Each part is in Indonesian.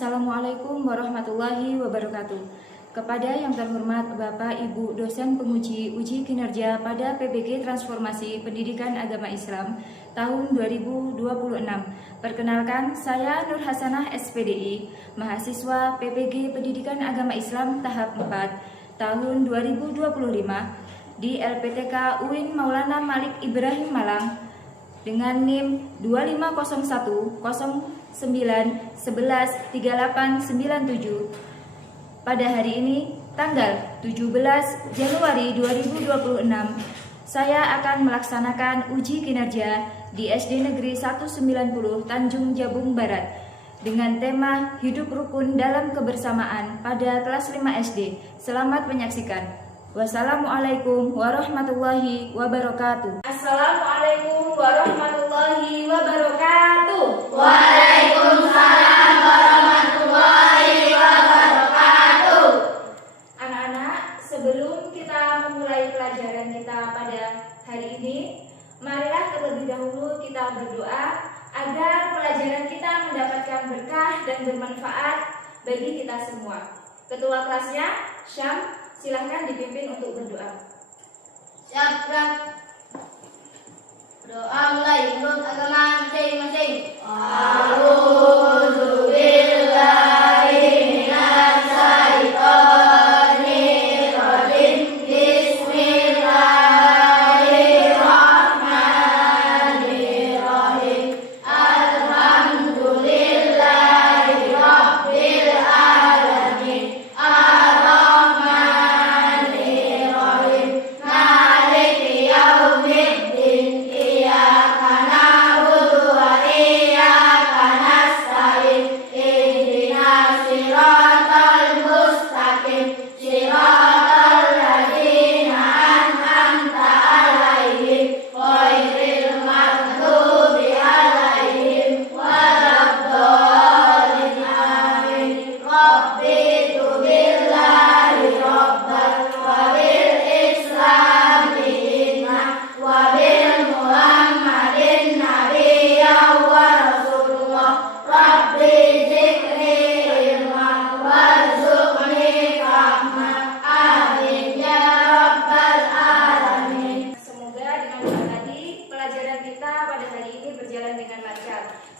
Assalamualaikum warahmatullahi wabarakatuh. Kepada yang terhormat Bapak Ibu dosen penguji uji kinerja pada PBG Transformasi Pendidikan Agama Islam tahun 2026. Perkenalkan, saya Nur Hasanah SPDI, mahasiswa PBG Pendidikan Agama Islam tahap 4 tahun 2025 di LPTK UIN Maulana Malik Ibrahim Malang dengan NIM 250109113897. Pada hari ini, tanggal 17 Januari 2026, saya akan melaksanakan uji kinerja di SD Negeri 190 Tanjung Jabung Barat dengan tema Hidup Rukun dalam Kebersamaan pada kelas 5 SD. Selamat menyaksikan. Wassalamualaikum warahmatullahi wabarakatuh. Assalamualaikum warahmatullahi wabarakatuh. Waalaikumsalam warahmatullahi wabarakatuh. Anak-anak, sebelum kita memulai pelajaran kita pada hari ini, marilah terlebih dahulu kita berdoa agar pelajaran kita mendapatkan berkah dan bermanfaat bagi kita semua. Ketua kelasnya, Syam, silahkan dipimpin untuk berdoa. Siap. Doa mulai menurut agama masing-masing. A'udzu billahi minasy syaithanir rajim. Bismillahirrahmanirrahim. Alhamdulillahi rabbil alamin.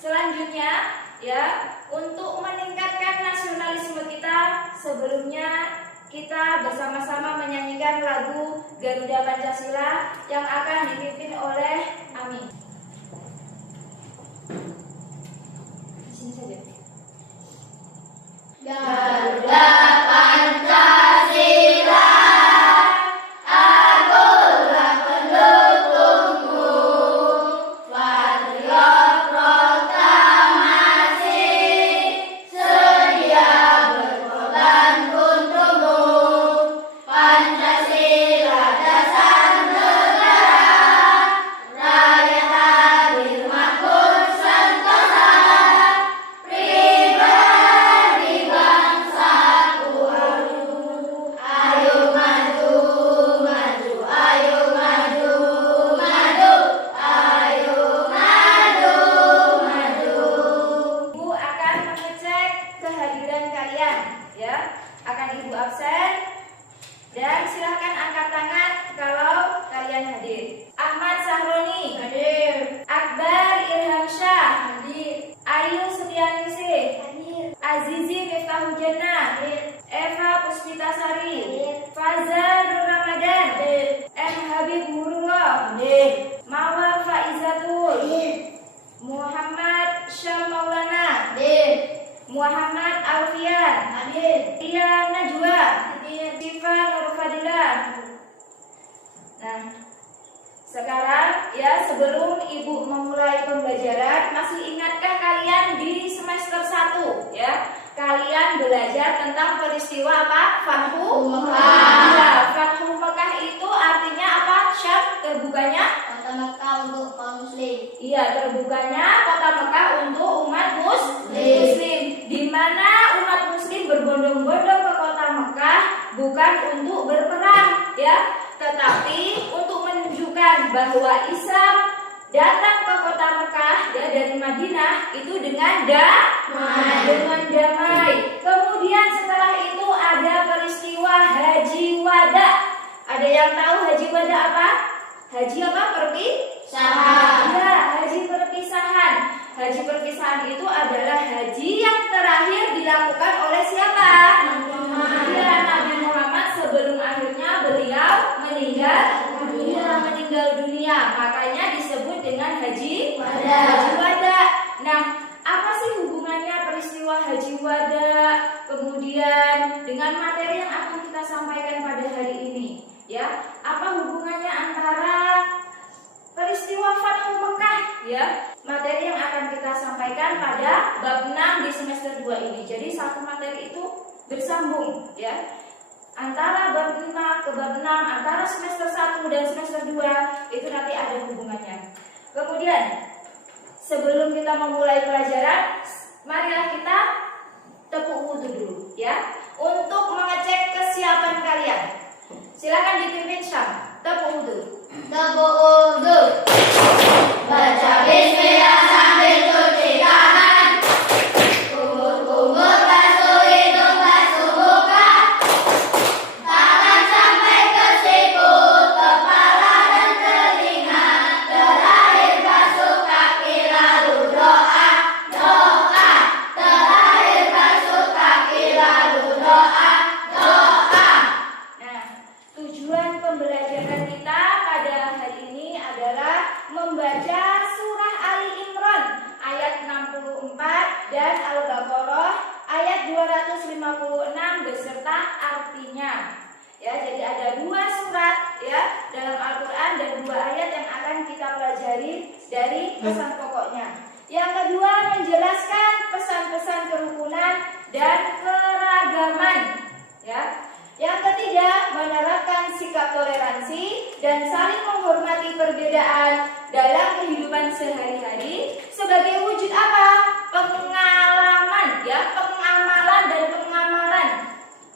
Selanjutnya, untuk meningkatkan nasionalisme kita, sebelumnya kita bersama-sama menyanyikan lagu Garuda Pancasila yang akan dipimpin oleh Ami. Di sini saja. Garuda Pancasila, akulah pendukungmu, patriot proklamasi, sedia berkorban untukmu. Pancasila dasar negara, rakyat hadir makmur sentosa, pribadi bangsaku ayu. Ayo maju, maju, ayo maju, maju, ayo maju, maju. Ibu akan mengecek kehadiran kalian, akan Ibu absen dan silahkan angkat tangan kalau kalian hadir. Ahmad Sahroni Hadir. Akbar Irhamsyah Hadir. Ayu Setianingsih Hadir. Azizi Miftahul Jannah Hadir. Eva Puspitasari Hadir. Faza Nur Ramadan Hadir. M Habib Nurullah Hadir. Mawar Faizatul Hadir. Muhammad Syam Maulana Hadir. Muhammad Alfian Hadir. Tia Najwa Hadir. Sifa Nur Fadilah. Nah, sekarang sebelum Ibu memulai pembelajaran, masih ingatkah kalian di semester 1 kalian belajar tentang peristiwa apa? Fathu Mekah. Fathu Mekah itu artinya apa? Syaf, terbukanya? Kota Mekah untuk kaum muslim. Iya, terbukanya kota Mekah untuk umat muslim. Di mana umat muslim berbondong-bondong ke kota Mekah bukan untuk berperang, tetapi untuk menunjukkan bahwa Islam datang ke kota Mekah dari Madinah itu dengan damai. Haji apa? Perpisahan. Ya, haji perpisahan. Haji perpisahan itu adalah haji yang terakhir dilakukan oleh siapa? Ya, Nabi Muhammad sebelum akhirnya beliau meninggal dunia. Makanya disebut dengan haji wada. Nah, apa sih hubungannya peristiwa haji wada kemudian dengan materi yang akan kita sampaikan pada hari ini? Ya, apa hubungannya antara peristiwa Fathu Mekah, ya, materi yang akan kita sampaikan pada bab 6 di semester 2 ini. Jadi satu materi itu bersambung, ya. Antara bab 5 ke bab 6, antara semester 1 dan semester 2 itu nanti ada hubungannya. Kemudian sebelum kita memulai pelajaran, marilah kita tepuk wudhu dulu, ya, untuk mengecek kesiapan kalian. Silakan dipimpin Syam, tepuk wudhu. Tepuk wudhu. Baca bismillah sambil cuci tangan. Kumur-kumur basuh hidung, basuh muka. Tangan sampai ke siku, kepala dan telinga. Terakhir basuh kaki lalu doa. Terakhir basuh kaki lalu doa. Nah, tujuan pembelajaran kita pada hari ini adalah membaca surah Ali Imran ayat 64 dan Al-Baqarah ayat 256 beserta artinya. Ya, jadi ada 2 surat, ya, dalam Al-Qur'an dan 2 ayat yang akan kita pelajari dari pesan pokoknya. Yang kedua, menjelaskan pesan-pesan kerukunan dan keragaman, ya. Yang ketiga, menerapkan sikap toleransi dan saling menghormati perbedaan dalam kehidupan sehari-hari sebagai wujud apa? Pengalaman, ya, pengamalan dan pengamalan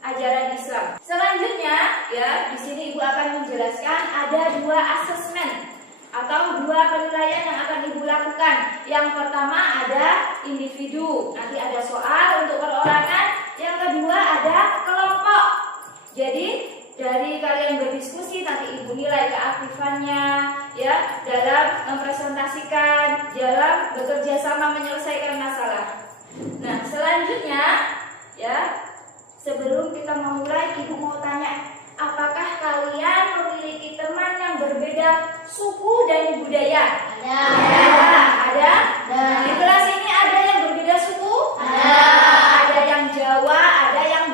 ajaran Islam. Selanjutnya, ya, di sini Ibu akan menjelaskan ada 2 asesmen atau 2 penilaian yang akan Ibu lakukan. Yang pertama ada individu, nanti ada soal untuk perorangan. Yang kedua ada kelompok. Jadi dari kalian berdiskusi nanti Ibu nilai keaktifannya, ya, dalam mempresentasikan, dalam bekerja sama menyelesaikan masalah. Nah, selanjutnya, ya, sebelum kita memulai, Ibu mau tanya, apakah kalian memiliki teman yang berbeda suku dan budaya? Ada. Di kelas ini ada yang berbeda suku? Ada yang Jawa, ada yang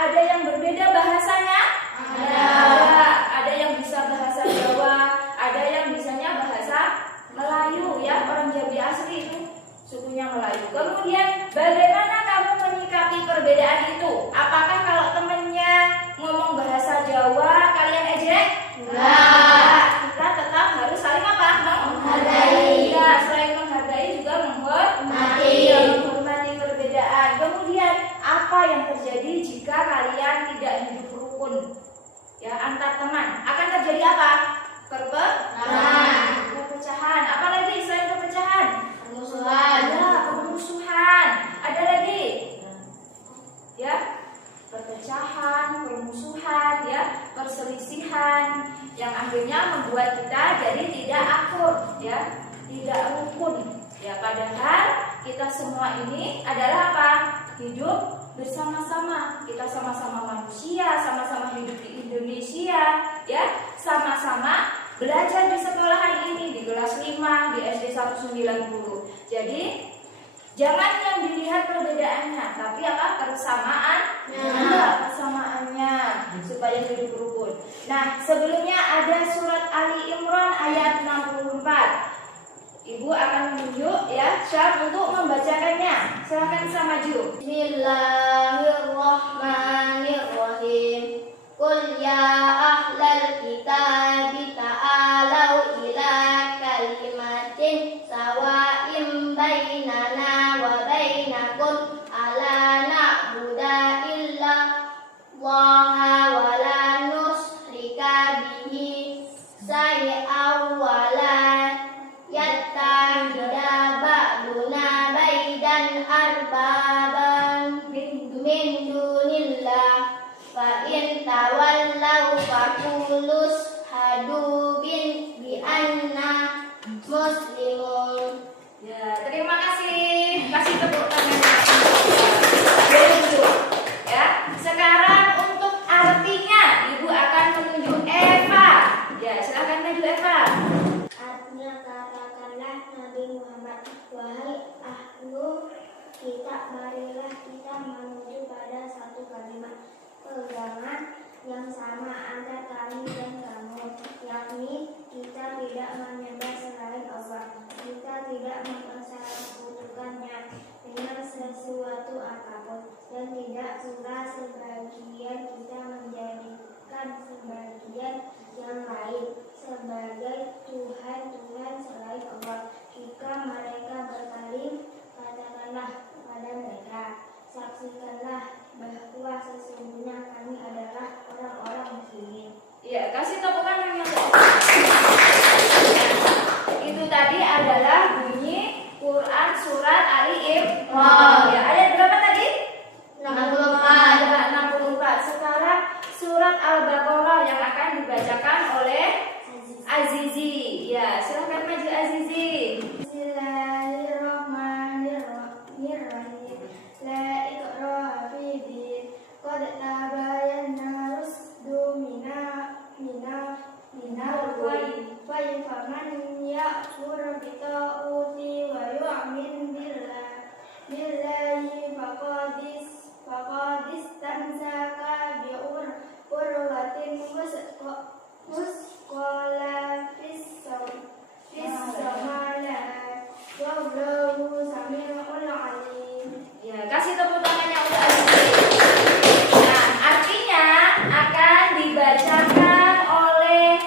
ada yang berbeda bahasanya? Ada yang bisa bahasa Jawa, ada yang bisanya bahasa Melayu, ya, orang Jambi asli itu sukunya Melayu. Kemudian bagaimana kamu menyikapi perbedaan itu? Apakah kalau temennya ngomong bahasa Jawa kalian ejek? Enggak. Kita tetap harus saling apa? Menghargai. Ya, selain menghargai juga menghormati perbedaan. Kemudian apa yang terjadi jika kalian tidak hidup rukun, ya, antar teman? Akan terjadi apa? Perpecahan. Apa lagi selain perpecahan? Permusuhan. Ada lagi? Ya, perpecahan, permusuhan, ya, perselisihan yang akhirnya membuat kita jadi tidak akur, ya, tidak rukun. Ya, padahal kita semua ini adalah apa? Hidup bersama-sama. Kita sama-sama manusia, sama-sama hidup di Indonesia, ya, sama-sama belajar di sekolahan ini, di kelas 5, di SD 190. Jadi jangan yang dilihat perbedaannya, tapi apa? Persamaannya, supaya hidup rukun. Nah, sebelumnya ada surat Ali Imran ayat 64. Ibu akan menunjuk, ya, Syam untuk membacakannya. Silakan sama maju. Bismillahirrahmanirrahim. Qul ya ahlal kitabi ta'alau ila kalimatin sawa'im bainana wa bainakum ala na'buda illa Allaha wa la nusyrika bihi syai'an wa la yattakhidha ba'duna baidan arbaban min dunillah fa in tawalla surat Ali Imran. Ya, ayat berapa tadi? 64. Ada 64. Sekarang surat Al-Baqarah yang akan dibacakan oleh Azizi. Ya, silakan maju Azizi. Bismillahirrahmanirrahim. La ikraha fiddin. Qad tabayyana rusdu minal ghayy. Fa faman yakfur bitauti wa yu'min billahi faqad istamsaka bi'urwatin musqala fis samala wallahu sami'un alim. Ya, kasih tepuk tangannya untuk Azizi. Nah, artinya akan dibacakan oleh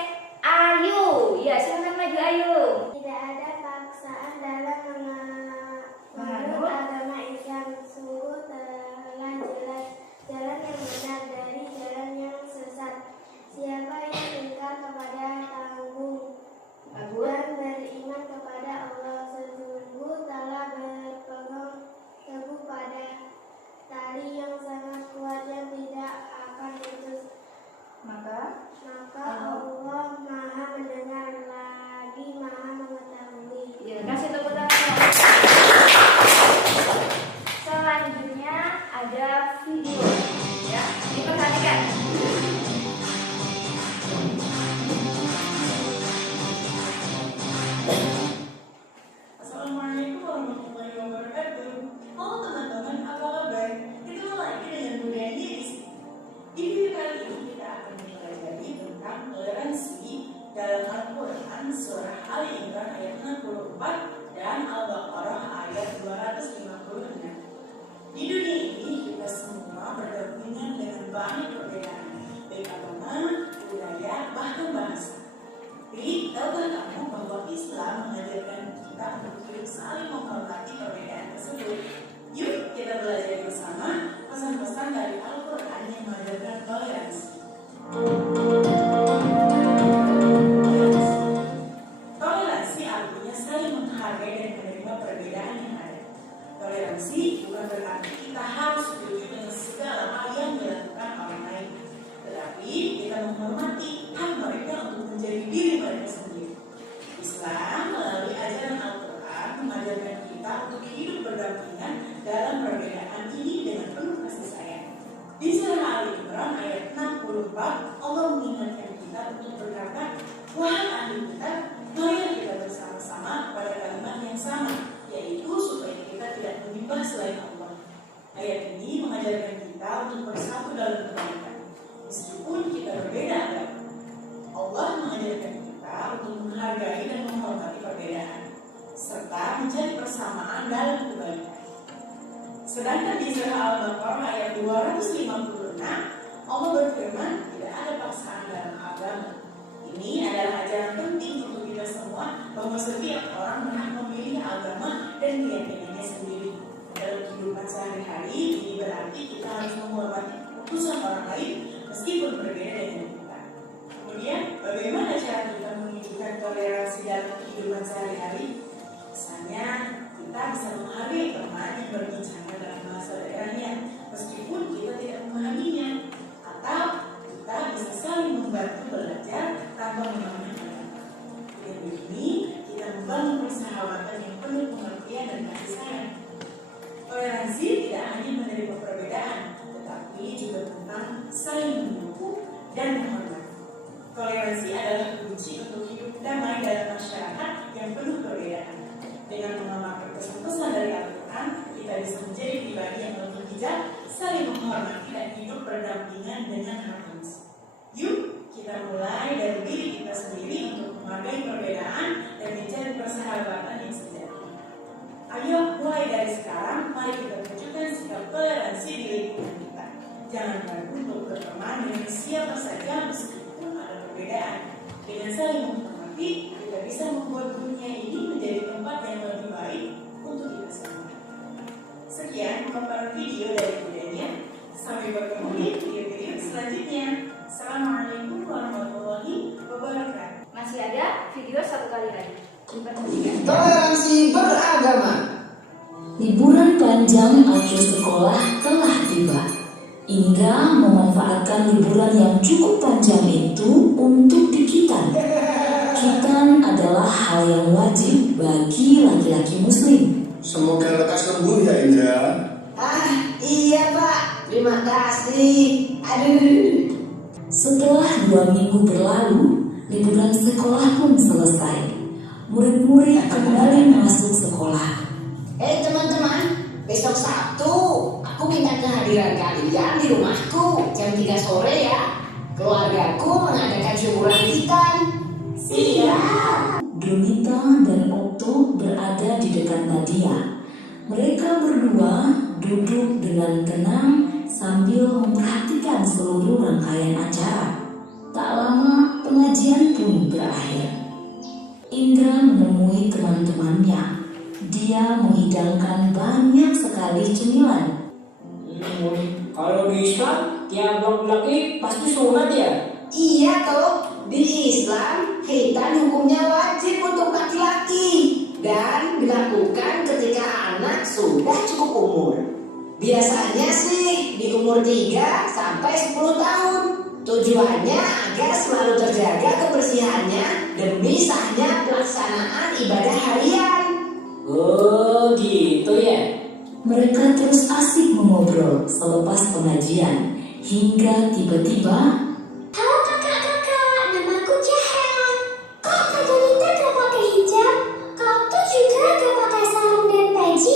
Ayu. Ya, silakan maju Ayu. Tidak ada paksaan dalam menganut agama Islam. Sungguh telah jelas jalan yang benar dari jalan yang sesat. Siapa yang ingkar kepada tanggung dan beriman kepada Allah, sesungguh telah berpegang teguh pada tali yang sangat kuat yang tidak akan putus. Maka Allah Maha mendengar lagi Maha mengetahui. ya, kasih tepuk tangan. Selanjutnya ada video. Ya, diperhatikan. Assalamualaikum warahmatullahi wabarakatuh. Halo teman-teman, apa kabar? Ketemu lagi dengan Bunda Andi di sini. Di video kali ini kita akan mempelajari tentang toleransi dalam Al-Quran surah Ali Imran ayat 64 dan Al-Baqarah ayat 256. Di dunia ini kita semua berdampingan dengan banyak perbedaan, baik agama, budaya, bahkan bahasa. Jadi, tahukah kamu bahwa Islam mengajarkan kita untuk hidup saling menghormati perbedaan tersebut? Yuk kita belajar bersama pesan-pesan dari Al-Quran yang mengajarkan toleransi. Toleransi artinya saling menghargai dan menerima perbedaan yang ada. Toleransi bukan berarti kita harus setuju dengan segala hal yang dilakukan orang lain, tetapi kita menghormati hak mereka untuk menjadi diri mereka sendiri. Islam melalui ajaran Al-Quran mengajarkan kita untuk hidup berdampingan dalam perbedaan ini dengan penuh kasih sayang. Di surah Ali Imran ayat 64, Allah mengingatkan kita untuk berkata, wahai ahli kitab, marilah kita bersama-sama pada kalimat yang sama, yaitu supaya kita tidak menyembah selain Allah. Ayat ini mengajarkan kita untuk bersatu dalam kebaikan, meskipun kita berbeda agama. Allah mengajarkan kita untuk menghargai dan menghormati perbedaan, serta mencari persamaan dalam kebaikan. Sedangkan di surah Al-Baqarah ayat 256, Allah berfirman, tidak ada paksaan dalam agama. Ini adalah ajaran penting untuk kita semua, bahwa setiap orang berhak memilih agama dan keyakinannya sendiri. Dalam kehidupan sehari-hari, ini berarti kita harus menghormati keputusan orang lain meskipun berbeda dengan kita. Kemudian, bagaimana cara kita menunjukkan toleransi dalam kehidupan sehari-hari? Misalnya, kita bisa menghargai teman yang berbicara dalam bahasa daerahnya, meskipun kita tidak memahaminya, atau kita bisa saling membantu belajar tanpa memahami agama. Dengan begini, kita membangun persahabatan yang penuh pengertian dan kasih sayang. Toleransi tidak hanya menerima perbedaan, tetapi juga tentang saling mendukung dan menghormati. Toleransi adalah kunci untuk hidup damai dalam masyarakat yang penuh perbedaan. Dengan mengamalkan pesan-pesan dari Al-Quran, kita bisa menjadi pribadi yang lebih bijak, saling menghormati dan hidup berdampingan dengan harmonis. Yuk, kita mulai dari diri kita sendiri untuk menghargai perbedaan dan mencari persahabatan yang sejati. Ayo, mulai dari sekarang, mari kita tunjukkan sikap toleransi di lingkungan kita. Jangan ragu untuk berteman dengan siapa saja meskipun ada perbedaan. Dengan saling menghormati, kita bisa membuat dunia ini menjadi tempat yang lebih baik untuk kita semua. Sekian pemaparan video dari budaya. Sampai bertemu di video selanjutnya. Assalamualaikum warahmatullahi wabarakatuh. Masih ada video satu kali lagi. Diperhatikan. Toleransi beragama. Liburan panjang akhir sekolah telah tiba. Indra memanfaatkan liburan yang cukup panjang itu untuk dikitan. Kitan adalah hal yang wajib bagi laki-laki muslim. Semoga lekas sembuh ya Indra. Iya Pak, terima kasih. Aduh. Setelah 2 minggu berlalu, liburan sekolah pun selesai. Murid-murid kembali masuk sekolah. Teman-teman, besok Sabtu aku minta kehadiran kalian di rumahku jam 3 sore ya. Keluargaku mengadakan syukuran kitan. Siap. Donita dan Otto berada di dekat Nadia. Mereka berdua duduk dengan tenang sambil memperhatikan seluruh rangkaian acara. Tak lama pengajian pun berakhir. Indra menemui teman-temannya. Dia menghidangkan banyak sekali cemilan. Kalau di Islam tiap laki pasti sunat ya? Iya toh, di Islam khitan hukumnya wajib untuk laki-laki dan dilakukan ketika anak sudah cukup umur. Biasanya sih di umur 3 sampai 10 tahun. Tujuannya agar selalu terjaga kebersihannya demi sahnya pelaksanaan ibadah harian. Oh gitu ya. Mereka terus asik mengobrol selepas pengajian hingga tiba-tiba, Halo kakak-kakak, namaku Zahra. Kok Kak Donita gak pakai hijab? Kau tuh juga gak pakai sarung dan peci?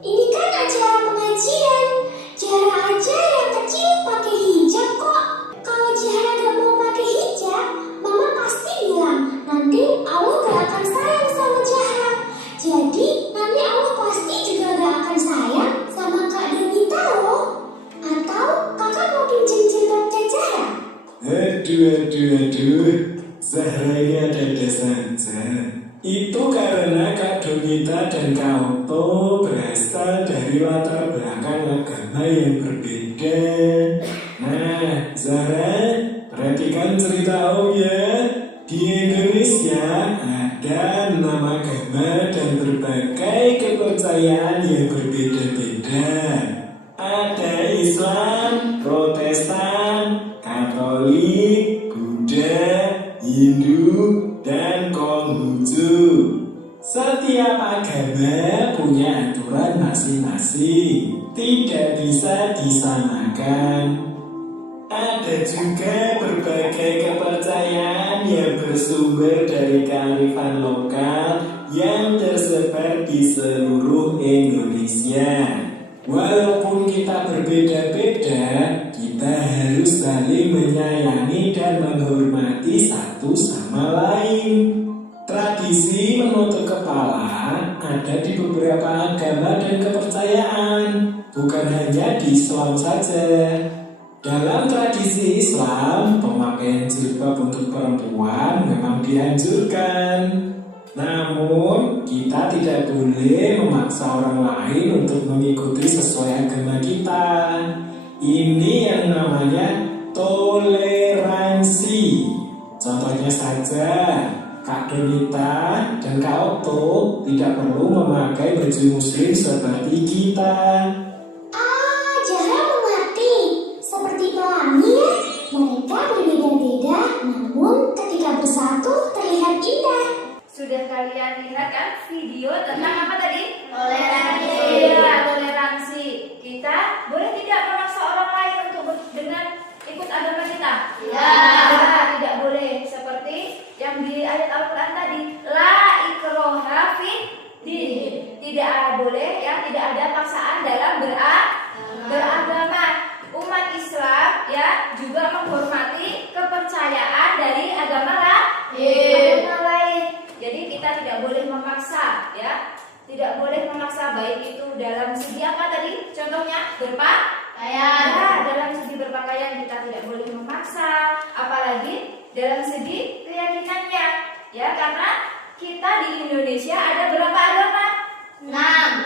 Ini kan acara pengajian. Zahra aja yang kecil pakai hijab kok. Kalau Zahra gak mau pakai hijab, Mama pasti bilang nanti Allah gak akan sayang sama Zahra. Jadi nanti Allah pasti juga gak akan sayang sama Kak Donita loh. Atau kakak mau pinjam jilbabnya Zahra? Aduh, Zahra ini ada saja. Itu karena Kak Donita dan Kak Otto berasal dari latar belakang agama yang berbeda. Nah, Zahra, perhatikan cerita Om ya. Di Indonesia ada 6 agama dan berbagai kepercayaan yang berbeda-beda. Ada Islam, Protestan, Katolik, Buddha, Hindu, dan Konghucu. Setiap agama punya aturan masing-masing, tidak bisa disamakan. Ada juga berbagai kepercayaan yang bersumber dari kearifan lokal yang tersebar di seluruh Indonesia. Walaupun kita berbeda-beda, kita harus saling menyayangi dan menghormati satu sama lain. Tradisi menutup kepala ada di beberapa agama dan kepercayaan, bukan hanya di Islam saja. Dalam tradisi Islam, pemakaian jilbab untuk perempuan memang dianjurkan. Namun, kita tidak boleh memaksa orang lain untuk mengikuti sesuai agama kita. Ini yang namanya toleransi. Contohnya saja, Kak Donita dan Kak Otto tidak perlu memakai baju muslim seperti kita. Zahra mengerti. Seperti pelangi ya, mereka berbeda-beda, namun ketika bersatu terlihat indah. Sudah kalian lihat kan video tentang apa tadi? Toleransi. Iya, toleransi. Kita boleh tidak memaksa orang lain untuk dengan ikut agama kita? Ya. Tidak boleh. Seperti yang di ayat Al-Quran tadi, la ikroha fid din. Tidak boleh ya, tidak ada paksaan dalam beragama. Umat Islam ya juga menghormati kepercayaan dari agama lain. Jadi kita tidak boleh memaksa ya. Tidak boleh memaksa, baik itu dalam segi apa tadi? Contohnya berpakaian. Ya, dalam segi berpakaian kita tidak boleh memaksa, apalagi dalam segi keyakinannya. Ya, karena kita di Indonesia ada berapa agama? 6.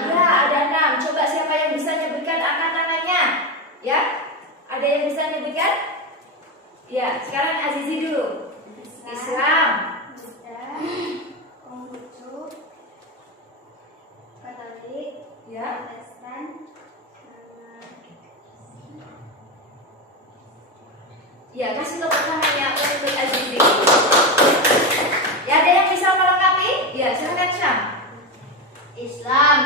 Ya, ada 6. Coba siapa yang bisa nyebutkan angkat tangannya? Ya, ada yang bisa nyebutkan? Ya, sekarang Azizi dulu. Islam, Konghucu, Katolik, Ya. Ya, kasih tepuk tangannya untuk Azizi. Ya, ada yang bisa melengkapi? Ya, silakan Syam. Islam,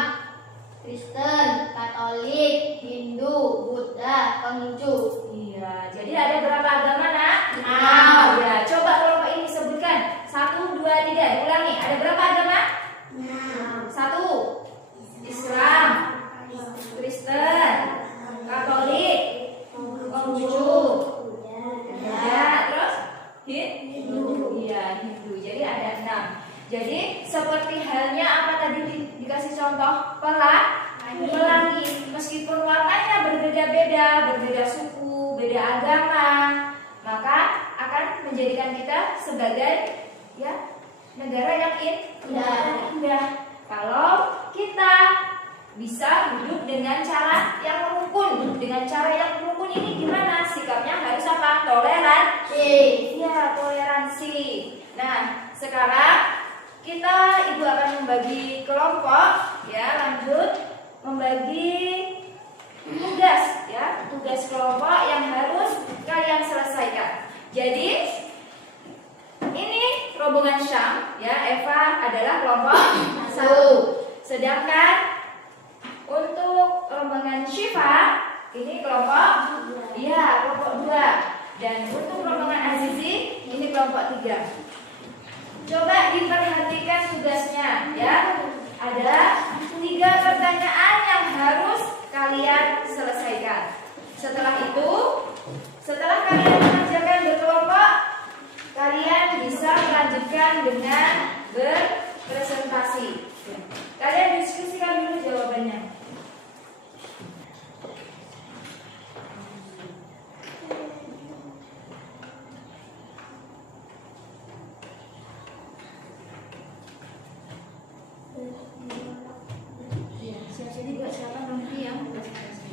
Kristen, Katolik, Hindu, Buddha, Konghucu. Iya, jadi ada berapa agama, Nak? 6. Ya, coba kelompok ini sebutkan. 1, 2, 3. Ulangi. Ada berapa agama? 6. 1. Islam, Kristen, Katolik, Konghucu. Ya, terus Hindu. Iya, Hindu. Jadi ada 6. Jadi seperti halnya apa tadi dikasih contoh pelangi. Meskipun warnanya berbeda-beda, berbeda suku, beda agama, maka akan menjadikan kita sebagai ya negara yang indah. Kalau kita bisa hidup dengan cara yang rukun. Dengan cara yang rukun ini gimana? Sikapnya harus apa? Toleransi. Ya, toleransi. Nah, sekarang ibu akan membagi kelompok, ya, lanjut membagi tugas, ya, tugas kelompok yang harus kalian selesaikan. Jadi ini rombongan Syam, ya, Eva adalah kelompok 1. Sedangkan untuk rombongan Syifa ini kelompok 2. Dan untuk rombongan Azizi ini kelompok 3. Coba diperhatikan tugasnya, ya. Ada 3 pertanyaan yang harus kalian selesaikan. Setelah kalian mengerjakan berkelompok, kalian bisa melanjutkan dengan berpresentasi. Kalian diskusikan dulu jawabannya. Jadi buat siapa nanti yang presentasi?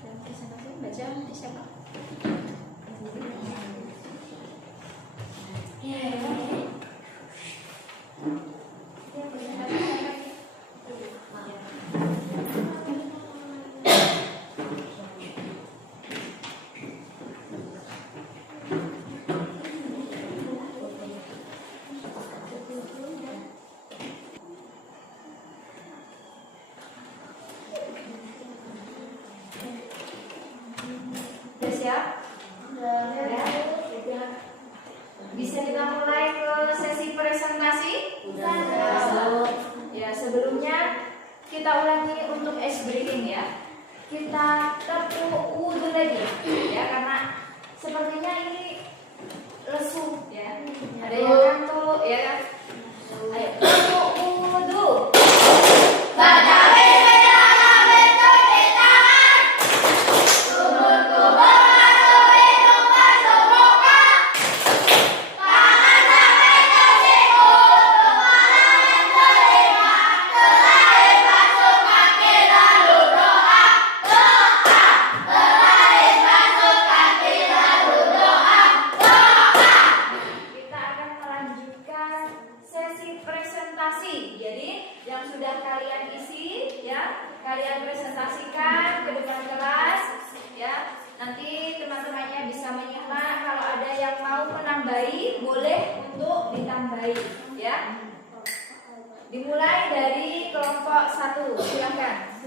Dan presentasi baca nanti siapa? Bisa kita mulai ke sesi presentasi? Ya, sebelumnya kita ulangi untuk ice breathing, ya. Kita tepuk wudhu lagi, ya, karena sepertinya ini lesu, ya. Ada yang ngantuk, ya kan? Ayo, tepuk wudhu. Kalian presentasikan ke depan kelas, ya. Nanti teman-temannya bisa menyimak. Kalau ada yang mau menambahi, boleh untuk ditambahi, ya. Dimulai dari kelompok 1, silakan.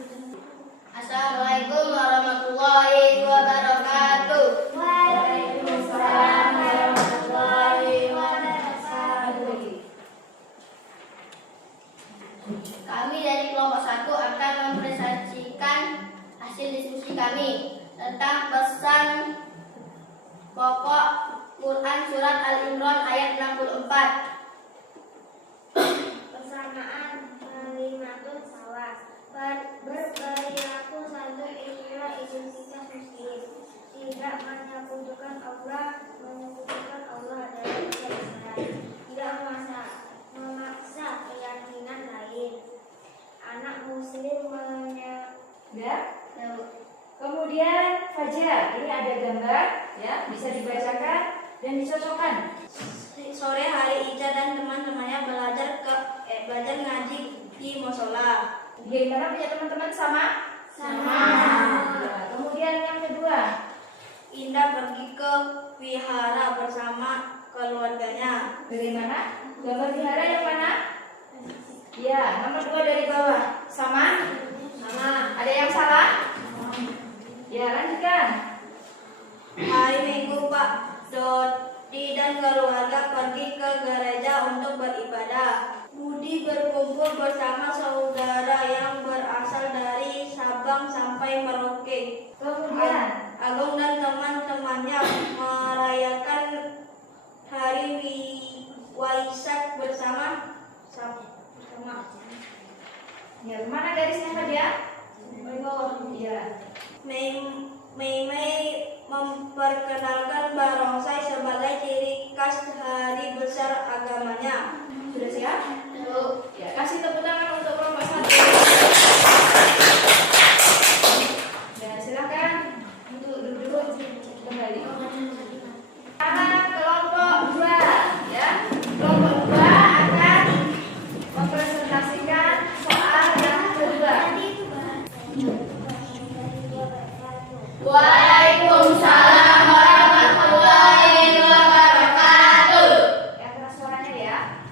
Assalamualaikum warahmatullahi wabarakatuh. Waalaikumsalam warahmatullahi wabarakatuh. Kami dari kelompok 1 akan mempresentasikan hasil diskusi kami tentang pesan pokok Quran surat Al-Imran ayat 64. Persamaan kalimatun sawas, berperilaku santun itulah identitas muslim. Tidak menyekutukan Allah dalam kebenaran. Tidak memaksa keyakinan lain. Anak muslim Kemudian Fajar, ini ada gambar, ya, bisa dibacakan dan dicocokkan. Sore hari Ica dan teman-temannya belajar ngaji di Gimana punya teman-teman sama? Sama. Ya, kemudian yang kedua. Indah pergi ke wihara bersama keluarganya. Bagaimana? Gambar wihara yang mana? Ya, nomor 2 dari bawah. Sama? Sama. Ada yang salah? Ya, lanjutkan. Hari Minggu Pak Dodi dan keluarga pergi ke gereja untuk beribadah. Budi berkumpul bersama saudara yang berasal dari Sabang sampai Merauke. Kemudian, Agung dan teman-temannya merayakan hari Waisak bersama. ya, mana garisnya saja? Ya. Mei memperkenalkan barongsai sebagai ciri khas hari besar agamanya. Sudah siap? Ya, kasih tepuk tangan untuk kelompok 1. Ya, silakan untuk duduk kembali. Sekarang kelompok 2, ya. Kelompok 2 akan mempresentasikan soal yang kedua. Waalaikumsalam warahmatullahi wabarakatuh. Yang keras suaranya ya.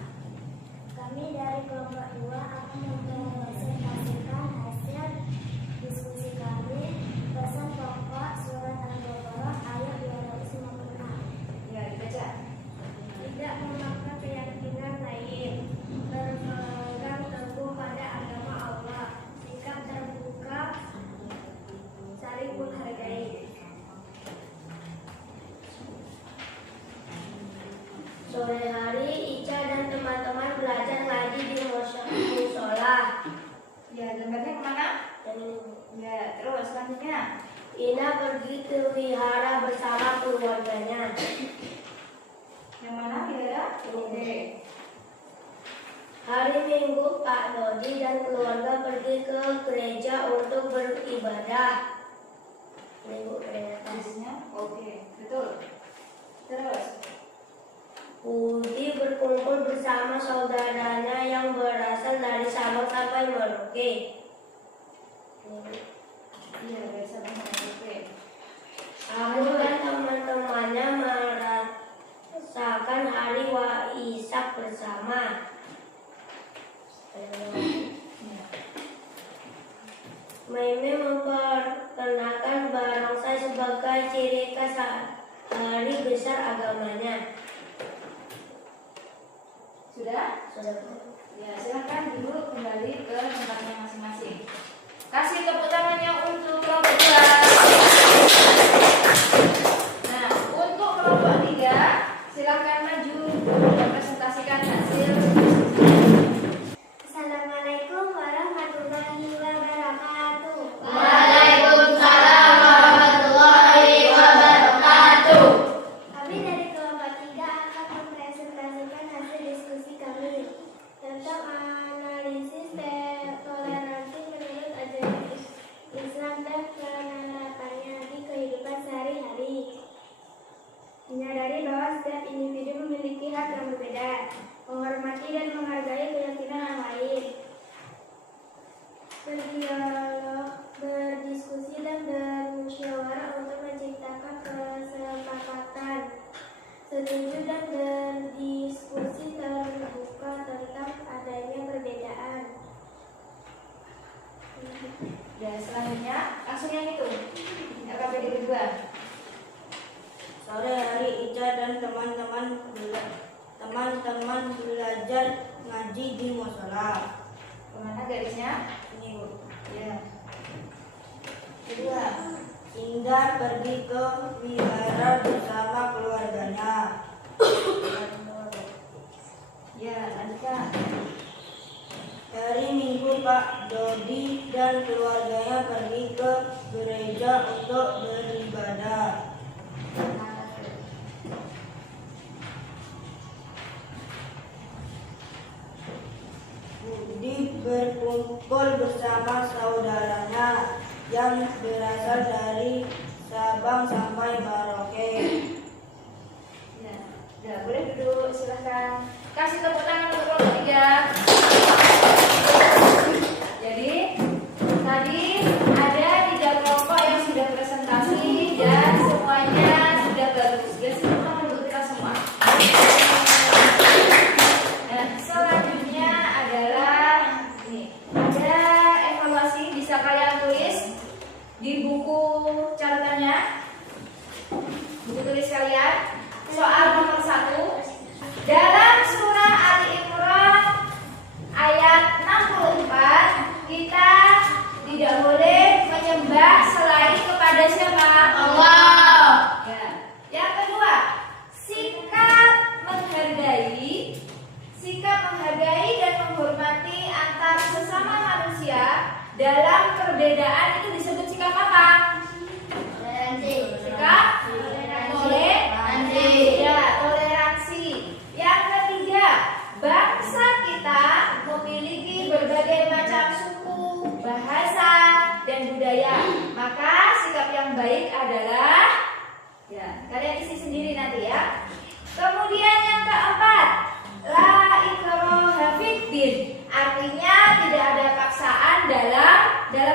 Kami dari kelompok 2 akan mempresentasikan hasil diskusi kami. Pesan pokok surat Al-Baqarah ayat 256. Ya, dibaca. Tidak memakai keyakinan lain, berpegang teguh pada agama Allah, sikap terbuka, saling menghargai. Sore hari, Ica dan teman-teman belajar ngaji di musola. Ya, gambarnya kemana? Ya, terus selanjutnya. Ina pergi ke wihara bersama keluarganya. Yang mana ya? Oke. Hari Minggu, Pak Dodi dan keluarga pergi ke gereja untuk beribadah. Minggu gereja. Garisnya? Oke, betul. Terus. Budi berkumpul bersama saudaranya yang berasal dari Sabang sampai Merauke. Iya, dari Sabang sampai Merauke. Agung dan teman-temannya merasakan hari Waisak bersama. Meme memperkenalkan barongsai sebagai ciri khas hari besar agamanya. Sudah? Sudah. Ya, silakan dulu kembali ke tempatnya masing-masing. Kasih tepuk tangannya untuk kelompok 2. Nah, untuk kelompok 3, silakan maju mempresentasikan hasil. Assalamualaikum warahmatullahi wabarakatuh. Waalaikumsalam warahmatullahi wabarakatuh. Kami dari kelompok 3 akan mempresentasikan hasil diskusi kami tentang analisis toleransi menurut ajaran Islam dan penerapannya di kehidupan sehari-hari. Menyadari bahwa setiap individu memiliki hak yang berbeda, menghormati dan menghargai keyakinan yang lain. Berdialog, berdiskusi dan bermusyawarah untuk menciptakan kesepakatan. Setuju dan berdiskusi terbuka tentang adanya perbedaan. Dan selanjutnya, langsung yang itu. LKPD kedua. Sore hari Ica dan teman-teman belajar ngaji di musola. Kemana garisnya? Ini Bu. Ya. Kedua. Indah pergi ke wihara bersama keluarganya. Ya, lanjutkan. Hari Minggu Pak Dodi dan keluarganya pergi ke gereja untuk beribadah. Budi berkumpul bersama saudaranya yang berasal dari Sabang sampai Merauke. Ya, boleh duduk, silahkan. Kasih tepuk tangan untuk kelompok 3. Jadi, menghargai dan menghormati antar sesama manusia dalam perbedaan itu disebut sikap apa? Sikap toleransi. Ya, toleransi. Yang ketiga, bangsa kita memiliki berbagai macam suku, bahasa, dan budaya. Maka sikap yang baik adalah, ya, kalian isi sendiri nanti ya. Kemudian yang keempat, la ikraha fiddin. Artinya tidak ada paksaan dalam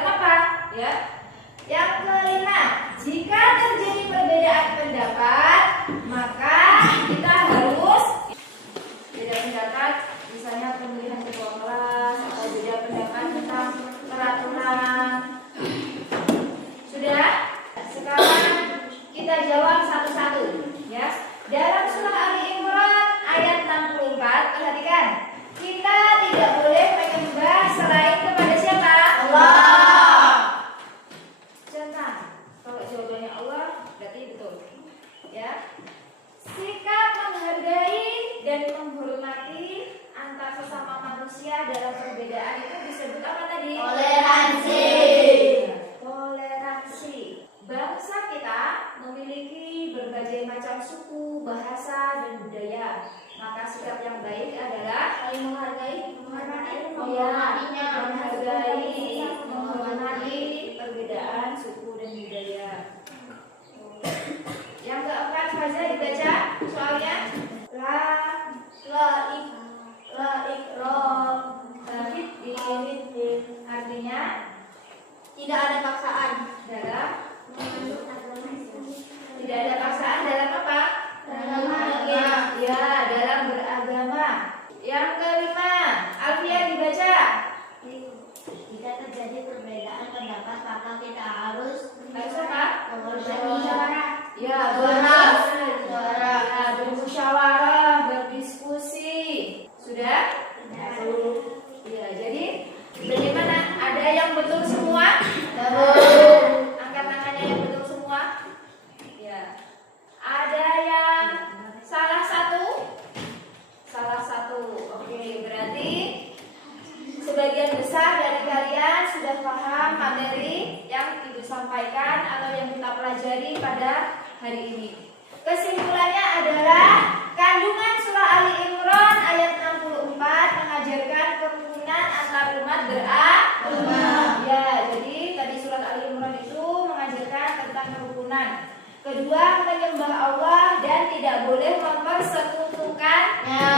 apa? Ya. Yang kelima, jika terjadi perbedaan pendapat, maka kita harus beda pendapat, misalnya pemilihan ketua kelas atau beda pendapat tentang peraturan. Sudah? Sekarang kita jawab satu-satu, ya. Dalam surah Ali Imran ayat 64, perhatikan. Kita tidak boleh menyembah selain kepada siapa? Allah. Contoh, kalau jawabannya Allah berarti betul. Ya. Sikap menghargai dan menghormati antar sesama manusia dalam perbedaan itu disebut apa tadi? Toleransi. Toleransi. Bangsa kita memiliki berbagai macam suku, bahasa, dan budaya. Maka sikap yang baik adalah saling menghargai, menghormati perbedaan suku dan budaya. Yang keempat, Faza dibaca soalnya. Artinya Tidak ada paksaan dalam tidak ada paksaan dalam apa? Ya, dalam beragama. Yang kelima, Alfia dibaca. Jika terjadi perbedaan pendapat, maka kita harus apa? bermusyawarah. Ya, bermusyawarah, berdiskusi. Sudah? Ya, jadi bagaimana? Ada yang betul semua? Angkat tangannya yang betul semua. Ya. Ada yang salah satu? Salah satu. Oke, berarti sebagian besar dari kalian sudah paham materi yang Ibu sampaikan atau yang kita pelajari pada hari ini. Kesimpulannya adalah kandungan surah Ali Imran ayat 64 mengajarkan kerukunan antar umat beragama. Ya, jadi tadi surat Ali Imran itu mengajarkan tentang kerukunan. Kedua, menyembah Allah dan tidak boleh mempersekutukannya.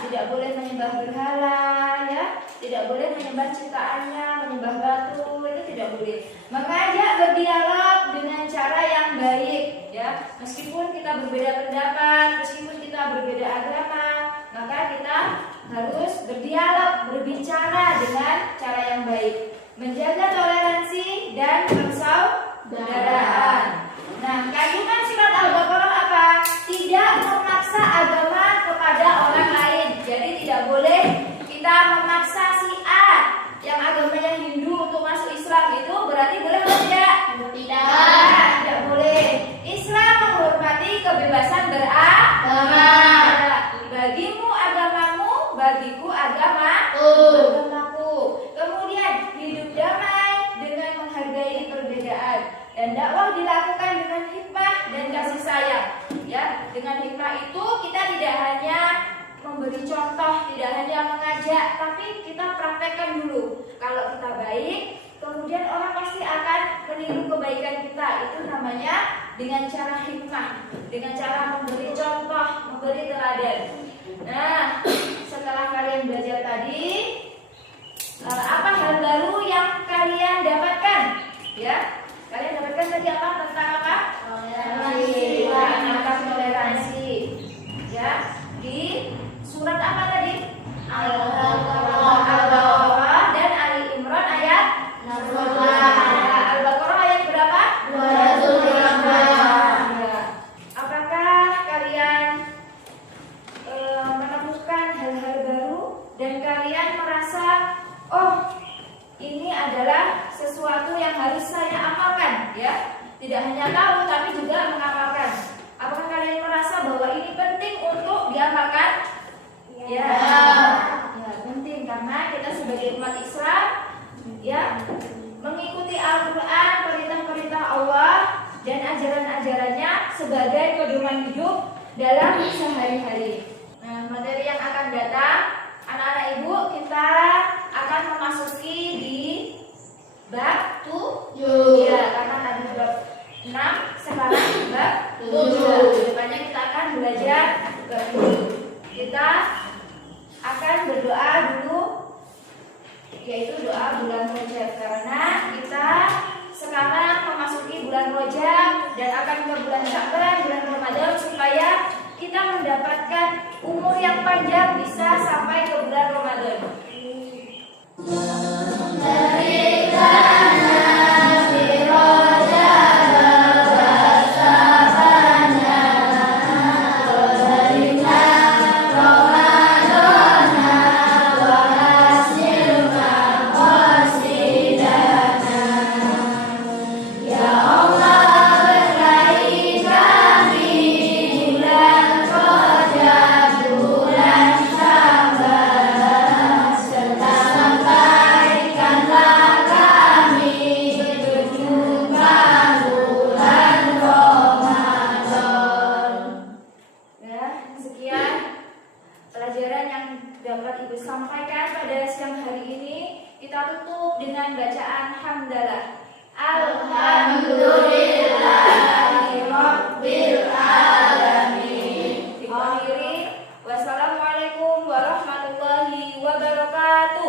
Tidak boleh menyembah berhala, ya. Tidak boleh menyembah ciptaannya, menyembah batu, itu tidak boleh. Mengajak berdialog dengan cara yang baik, ya. Meskipun kita berbeda pendapat, meskipun kita berbeda agama, maka kita harus berdialog, berbicara dengan cara yang baik. Menjaga toleransi dan persaudaraan. Nah, kandungan surat Al-Baqarah apa? Tidak memaksa agama kepada orang lain. Jadi tidak boleh kita memaksa si A yang agamanya Hindu untuk masuk Islam, itu berarti boleh atau tidak? Tidak boleh. Islam menghormati kebebasan beragama. Bagimu agamamu, bagiku agamaku. Kemudian hidup damai dengan menghargai perbedaan. Dan dakwah dilakukan dengan hikmah dan kasih sayang. Ya, dengan hikmah itu kita tidak hanya memberi contoh, tidak hanya mengajak, tapi kita praktekkan dulu. Kalau kita baik, kemudian orang pasti akan meniru kebaikan kita. Itu namanya dengan cara hikmah, dengan cara memberi contoh, memberi teladan. Nah, setelah kalian belajar tadi, apa hal baru yang kalian dapatkan? Ya. Kalian dapatkan tadi apa? Tentang apa? Toleransi. Tentang toleransi. Ya. Di surat apa tadi? Al-Baqarah dan Ali Imran ayat 64. Al-Baqarah ayat berapa? 218. Apakah kalian menemukan hal-hal baru dan kalian merasa, oh, ini adalah sesuatu yang harus saya amalkan, ya. Tidak hanya tahu tapi juga mengamalkan. Apakah kalian merasa bahwa ini penting untuk diamalkan? Ya. ajaran-ajarannya sebagai pedoman hidup dalam sehari-hari. Nah, materi yang akan datang, anak-anak ibu, kita akan memasuki di bab 7. Ya, karena tadi bab 6, sekarang bab 7. Depannya kita akan belajar bab 7. Kita akan berdoa dulu, yaitu doa bulan Rajab, karena kita sekarang memasuki bulan Rajab dan akan ke bulan Sya'ban, bulan Ramadan, supaya kita mendapatkan umur yang panjang bisa sampai ke bulan Ramadan. Pelajaran yang dapat Ibu sampaikan pada siang hari ini, kita tutup dengan bacaan hamdalah. Alhamdulillahirabbil alamin. Wassalamualaikum warahmatullahi wabarakatuh.